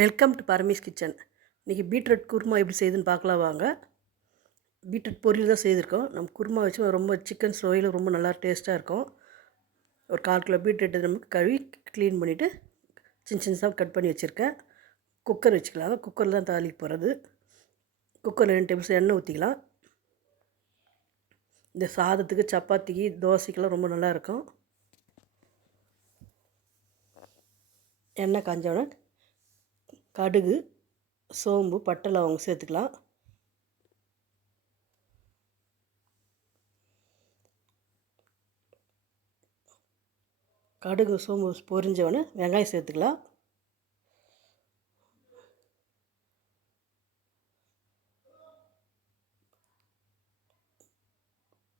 Welcome to Paramesh kitchen. இன்றைக்கி beetroot kurma எப்படி செய்யுதுன்னு பார்க்கலாம் வாங்க. பீட்ரூட் பொரியல் தான் செய்திருக்கோம். நம்ம குருமா வச்சு ரொம்ப சிக்கன் ஸ்லோயில் ரொம்ப நல்லா டேஸ்ட்டாக இருக்கும். ஒரு 1/4 கிலோ பீட்ரூட் நமக்கு கழுவி க்ளீன் பண்ணிவிட்டு சின்ன சின்னதாக கட் பண்ணி வச்சுருக்கேன். குக்கர் வச்சுக்கலாம். குக்கரில் தான் தாளிக்க போகிறது. குக்கரில் 2 டேபிள் ஸ்பூன் எண்ணெய் ஊற்றிக்கலாம். இந்த சாதத்துக்கு, சப்பாத்திக்கு, தோசைக்கெல்லாம் ரொம்ப நல்லாயிருக்கும். எண்ணெய் காஞ்சோடனே கடுகு, சோம்பு, பட்டை, லவங்கம் சேர்த்துக்கலாம். கடுகு, சோம்பு பொரிஞ்சவொடனே வெங்காயம் சேர்த்துக்கலாம்.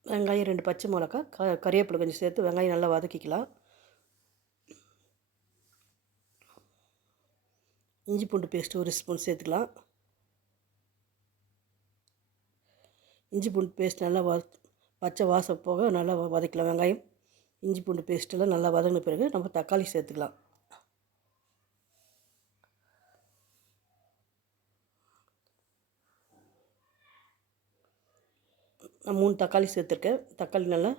வெங்காயம் 2 பச்சை மிளகா, கறிவேப்பிலை கொஞ்சம் சேர்த்து வெங்காயம் நல்லா வதக்கிக்கலாம். இஞ்சி பூண்டு பேஸ்ட்டு 1 ஸ்பூன் சேர்த்துக்கலாம். இஞ்சி பூண்டு பேஸ்ட் நல்லா பச்சை வாசம் போக நல்லா வதக்கலாம். வெங்காயம், இஞ்சி பூண்டு பேஸ்ட்டெல்லாம் நல்லா வதங்கின பிறகு நம்ம தக்காளி சேர்த்துக்கலாம். நான் 3 தக்காளி சேர்த்துருக்கேன். தக்காளி நல்லா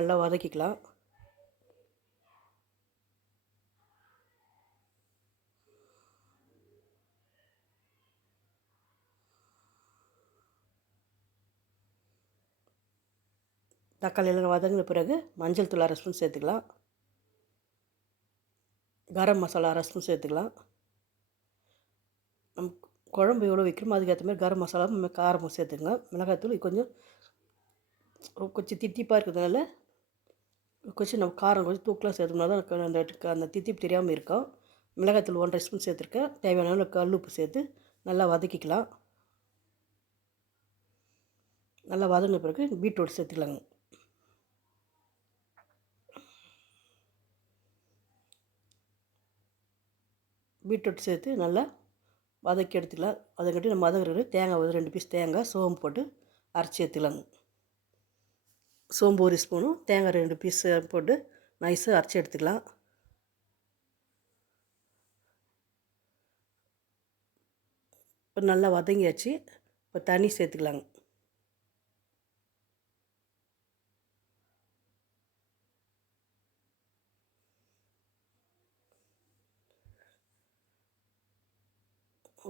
நல்லா வதக்கிக்கலாம். தக்காளி எல்லாம் வதங்கின பிறகு மஞ்சள் தூள் 1/2 ஸ்பூன் சேர்த்துக்கலாம். கரம் மசாலா 1/2 ஸ்பூன் சேர்த்துக்கலாம். நம்ம குழம்பு எவ்வளோ வைக்கிறோமோ அதுக்கேற்ற மாதிரி கரம் மசாலா காரமும் சேர்த்துக்கலாம். மிளகாய்த்தூள் கொஞ்சம் தித்திப்பாக இருக்கிறதுனால கொஞ்சம் நம்ம காரம் கொஞ்சம் தூக்கலாக சேர்த்தோம்னா தான் அந்த தித்திப்பு தெரியாமல் இருக்கும். மிளகாய்த்தூள் 1/2 ஸ்பூன் சேர்த்துருக்கேன். தேவையான அளவு கல் உப்பு சேர்த்து நல்லா வதக்கிக்கலாம். நல்லா வதங்கின பிறகு பீட்ரூட் சேர்த்துக்கலாங்க. பீட்ரூட் சேர்த்து நல்லா வதக்கி எடுத்துக்கலாம். வதக்கிட்டு நம்ம வதங்குறது தேங்காய் 2 பீஸ் தேங்காய் சோம்பு போட்டு அரைச்சி எடுத்துக்கலாங்க. சோம்பு 1 ஸ்பூனும் தேங்காய் 2 பீஸ் போட்டு நைஸாக அரைச்சி எடுத்துக்கலாம். இப்போ நல்லா வதங்கியாச்சு. இப்போ தண்ணி சேர்த்துக்கலாங்க.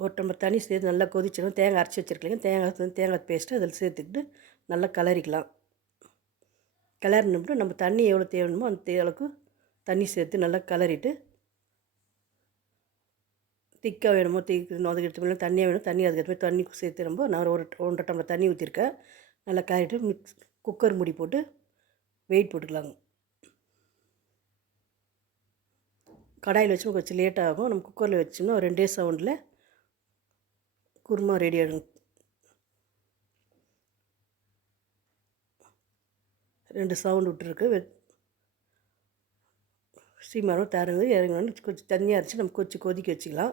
ஒரு டம்ளர் தண்ணி சேர்த்து நல்லா கொதிச்சிடும். தேங்காய் அரைச்சி வச்சுருக்கீங்க. தேங்காய் பேஸ்ட்டு அதில் சேர்த்துக்கிட்டு நல்லா கிளறிக்கலாம். கிளறினோம்னா நம்ம தண்ணி எவ்வளோ தேவைணுமோ அந்த அளவுக்கு தண்ணி சேர்த்து நல்லா கிளறிட்டு திக்காக வேணுமோ அதுக்கு தண்ணியாக வேணும் தண்ணி அதுக்கேற்ற தண்ணி சேர்த்து நான் ஒரு 1.5 டம்ளர் தண்ணி ஊற்றிருக்கேன். நல்லா கிளறிட்டு குக்கர் மூடி போட்டு வெயிட் போட்டுக்கலாங்க. கடாயில் வச்சு கொஞ்சம் லேட் ஆகும். நம்ம குக்கரில் வச்சோம்னா ஒரு 2 சவுண்டில் குருமா ரெடி ஆகிடும். 2 சவுண்டு விட்டுருக்கு. சீமாரம் தரது இறங்கணும்னு கொஞ்சம் தண்ணியாக இருந்துச்சு நம்ம கொஞ்சம் கொதிக்க வச்சுக்கலாம்.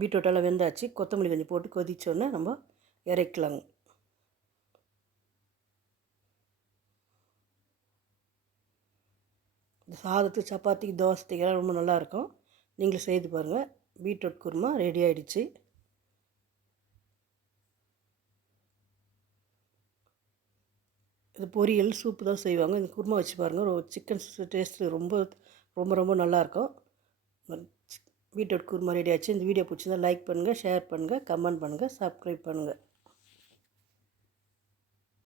பீட்ரூட்டெல்லாம் வெந்தாச்சு. கொத்தமல்லி கொஞ்சம் போட்டு கொதிச்சோன்னே நம்ம இறக்கலாங்க. இந்த சாதத்துக்கு, சப்பாத்திக்கு, தோசைக்கெல்லாம் ரொம்ப நல்லாயிருக்கும். நீங்களும் செய்து பாருங்கள். பீட்ரூட் குருமா ரெடி ஆகிடுச்சு. இது பொரியல் சூப்பு தான் செய்வாங்க. இந்த குருமா வச்சு பாருங்கள். சிக்கன் டேஸ்ட்டு ரொம்ப ரொம்ப ரொம்ப நல்லாயிருக்கும். பீட்ரூட் குருமா ரெடி ஆச்சு. இந்த வீடியோ பிடிச்சிருந்தா லைக் பண்ணுங்கள், ஷேர் பண்ணுங்கள், கமெண்ட் பண்ணுங்கள், சப்ஸ்கிரைப் பண்ணுங்கள்.